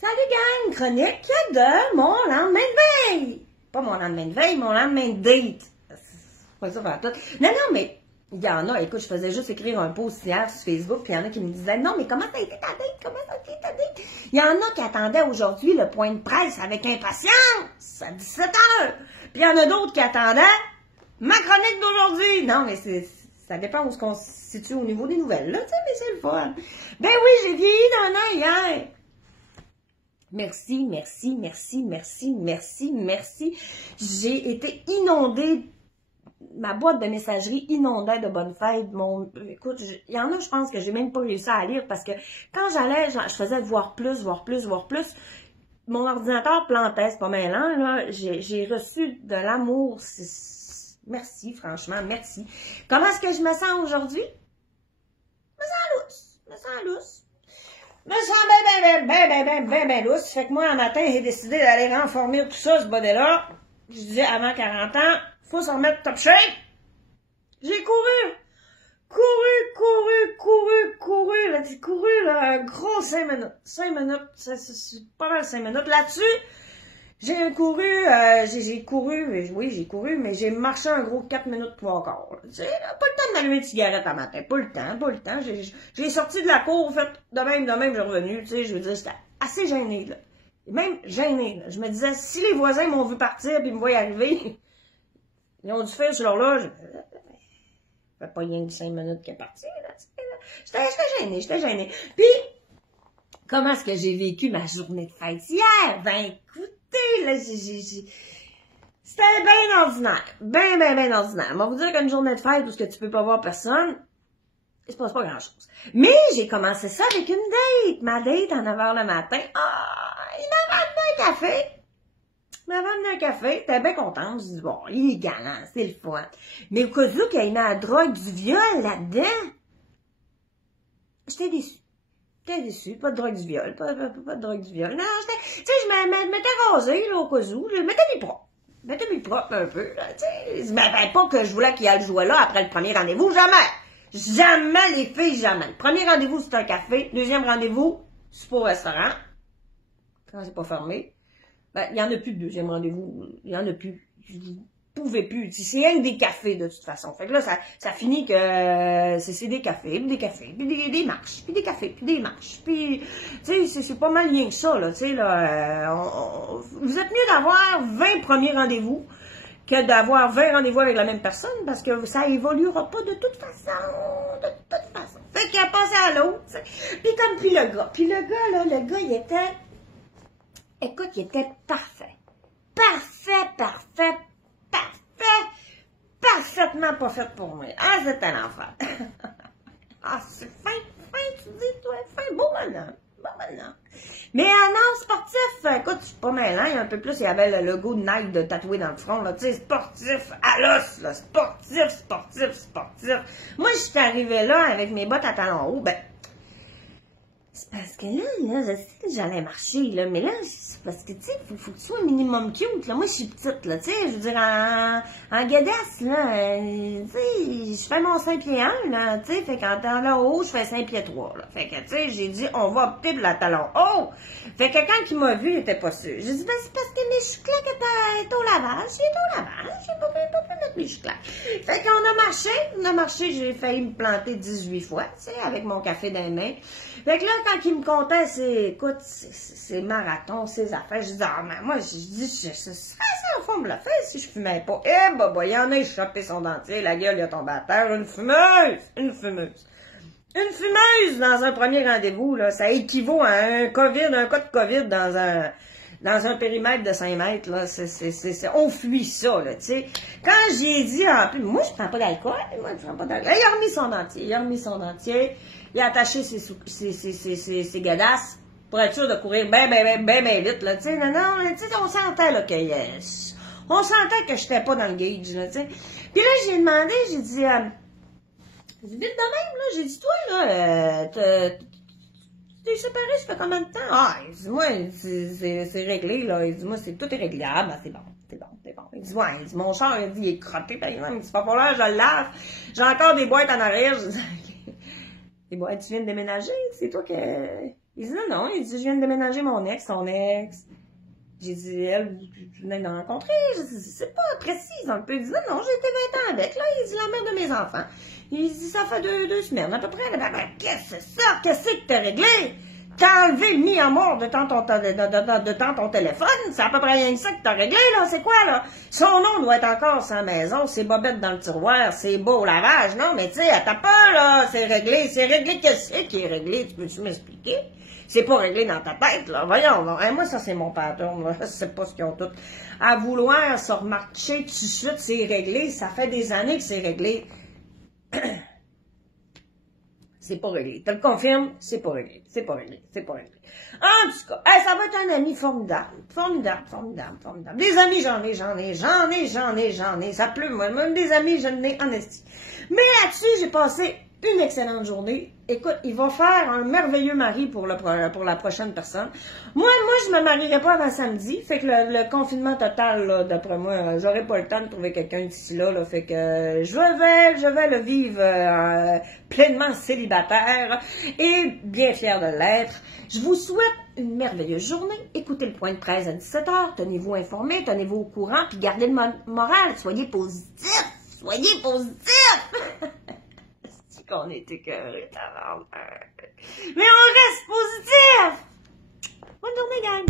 Salut gang, chronique de mon lendemain de veille. Pas mon lendemain de veille, mon lendemain de date. C'est pas ça faire tout. Non, mais il y en a, écoute, je faisais juste écrire un post hier sur Facebook, puis il y en a qui me disaient, non, mais comment ça a été ta date? Comment ça a été ta date? Il y en a qui attendaient aujourd'hui le point de presse avec impatience à 17h. Puis il y en a d'autres qui attendaient ma chronique d'aujourd'hui. Non, mais ça dépend où on se situe au niveau des nouvelles, là, tu sais, mais c'est le fun. Ben oui, j'ai vieilli d'un an hier. Merci, merci, merci, merci, merci, merci. J'ai été inondée, ma boîte de messagerie inondée de bonnes fêtes. Écoute, il y en a, je pense que j'ai même pas réussi à lire parce que quand j'allais, je faisais voir plus. Mon ordinateur plantait, c'est pas mêlant, là. J'ai reçu de l'amour. Merci, franchement, merci. Comment est-ce que je me sens aujourd'hui? Je me sens lousse. Je me sens ben lousse. Fait que moi, un matin, j'ai décidé d'aller renformer tout ça, ce bonnet-là. Je disais, avant 40 ans, faut se remettre top shape. J'ai couru, là, j'ai couru, là, un gros 5 minutes. 5 minutes, c'est pas mal 5 minutes. Là-dessus, j'ai couru, mais j'ai marché un gros 4 minutes 3/4. Pas le temps de m'allumer une cigarette à matin. Pas le temps. J'ai sorti de la cour, fait, de même, j'ai revenu, tu sais, je veux dire, j'étais assez gênée, là. Même gênée, là. Je me disais, si les voisins m'ont vu partir puis me voient arriver, ils ont dû faire sur l'horloge. Ça fait pas rien que 5 minutes qu'elle est partie, là, tu sais, là. J'étais gênée. Puis, comment est-ce que j'ai vécu ma journée de fête hier? Ben, écoutez, là, c'était bien ordinaire. Ben ordinaire. On va vous dire qu'une journée de fête où tu peux pas voir personne, il se passe pas grand-chose. Mais j'ai commencé ça avec une date. Ma date à 9h le matin. Il m'a ramené un café. J'étais bien contente. Je dis, bon, il est galant, c'est le fun. Mais au cas où qu'il met la drogue du viol là-dedans, j'étais déçue. Pas de drogue du viol. Pas de drogue du viol. Non, tu sais, je m'étais rasée, là, au cas où. Je m'étais mis propre. Un peu, là, tu sais. Ben, pas que je voulais qu'il y ait le joie là après le premier rendez-vous. Jamais, les filles, jamais. Le premier rendez-vous, c'est un café. Deuxième rendez-vous, c'est pas au restaurant. Quand c'est pas fermé. Ben, il y en a plus de deuxième rendez-vous. Il y en a plus. Vous pouvez plus. C'est rien que des cafés, de toute façon. Fait que là, ça finit que c'est des cafés, puis des marches, puis des cafés, puis des marches. Puis, tu sais, c'est pas mal rien que ça, là. Tu sais, là, vous êtes mieux d'avoir 20 premiers rendez-vous que d'avoir 20 rendez-vous avec la même personne, parce que ça évoluera pas de toute façon. Fait qu'il a passé à l'autre, tu sais. Puis le gars, il était... Écoute, il était parfait. Parfaitement pas fait pour moi. Ah, c'était l'enfer. Ah, c'est fin, tu dis, toi, fin, beau bonhomme. Mais non, sportif, écoute, je suis pas mêlant, il y a un peu plus, il y avait le logo de Nike de tatoué dans le front, là, tu sais, sportif, à l'os, là, sportif. Moi, je suis arrivée là avec mes bottes à talons hauts, ben, c'est parce que là, je sais que j'allais marcher, là, mais là, c'est parce que, tu sais, faut que tu sois un minimum cute, là. Moi, je suis petite, là, tu sais, je veux dire, en guédasse, là, tu sais, je fais mon 5 pieds 1, là, tu sais, fait qu'en talon haut, je fais 5 pieds 3, là. Fait que, tu sais, j'ai dit, on va opter pour la talon haut. Fait que quand il m'a vu, il était pas sûr. J'ai dit, ben, c'est parce que mes chouclaques étaient au lavage. J'ai pas pu mettre mes chouclaques. Fait qu'on a marché, j'ai failli me planter 18 fois, tu sais, avec mon café dans les mains. Fait que là, quand il me comptait, c'est marathon, ses affaires, je dis, moi, je serais en forme la fesse si je fumais pas. Il y en a échappé son dentier, la gueule, il a tombé à terre, une fumeuse dans un premier rendez-vous, là, ça équivaut à un cas de COVID dans un périmètre de 5 mètres, là, on fuit ça, là, tu sais. Quand j'ai dit, en plus, moi, je prends pas d'alcool, il a remis son dentier, il a attaché ses godasses pour être sûr de courir ben vite, là, tu sais, non, tu sais, on sentait, là, que j'étais pas dans le gauge, là, tu sais. Puis là, j'ai demandé, j'ai dit, vite de même, là, j'ai dit, toi, là, t'es séparé, ça fait combien de temps? Ah, il dit, moi, c'est réglé, là. Il dit, moi, tout est réglable. Ah, c'est bon. Il dit, ouais, mon char, il est crotté, par exemple. Il dit, pas pour l'heure, je le lave. J'ai encore des boîtes en arrière. Je dis, OK. Les boîtes, tu viens de déménager? C'est toi qui Il dit, non, il dit, je viens de déménager mon ex, ton ex. J'ai dit, elle, vous venez de rencontrer? Je dis, c'est pas précis, un peu. Il dit, non, j'ai été 20 ans avec, là. Il dit, la mère de mes enfants. Il dit, ça fait deux semaines, à peu près. Ben, qu'est-ce que c'est ça? Qu'est-ce que t'as réglé? T'as enlevé le mis en mort de ton téléphone? C'est à peu près rien que ça que t'as réglé, là. C'est quoi, là? Son nom doit être encore sans maison. C'est bobette dans le tiroir. C'est beau au lavage. Non, mais tu sais, t'as pas, là. C'est réglé. C'est réglé. Qu'est-ce qui est réglé? Tu peux-tu m'expliquer? C'est pas réglé dans ta tête, là. Voyons, là. Hein, moi, ça, c'est mon pattern, là. C'est pas ce qu'ils ont tout. À vouloir se remarcher tout de suite, c'est réglé. Ça fait des années que c'est réglé. C'est pas réglé. Tu le confirmes? C'est pas réglé. C'est pas réglé. C'est pas réglé. En tout cas, ça va être un ami formidable. Formidable, formidable, formidable. Des amis, j'en ai. Ça pleut, moi. Même des amis, j'en ai en esti. Mais là-dessus, j'ai passé une excellente journée. Écoute, il va faire un merveilleux mari pour la prochaine personne. Moi, je me marierai pas avant samedi. Fait que le confinement total, là, d'après moi, j'aurai pas le temps de trouver quelqu'un d'ici là, là. Fait que je vais le vivre pleinement célibataire et bien fier de l'être. Je vous souhaite une merveilleuse journée. Écoutez le point de presse à 17h. Tenez-vous informés, tenez-vous au courant, puis gardez le moral. Soyez positif. Soyez positif. Qu'on est écœurés, mais on reste positif! Bonne journée, gang!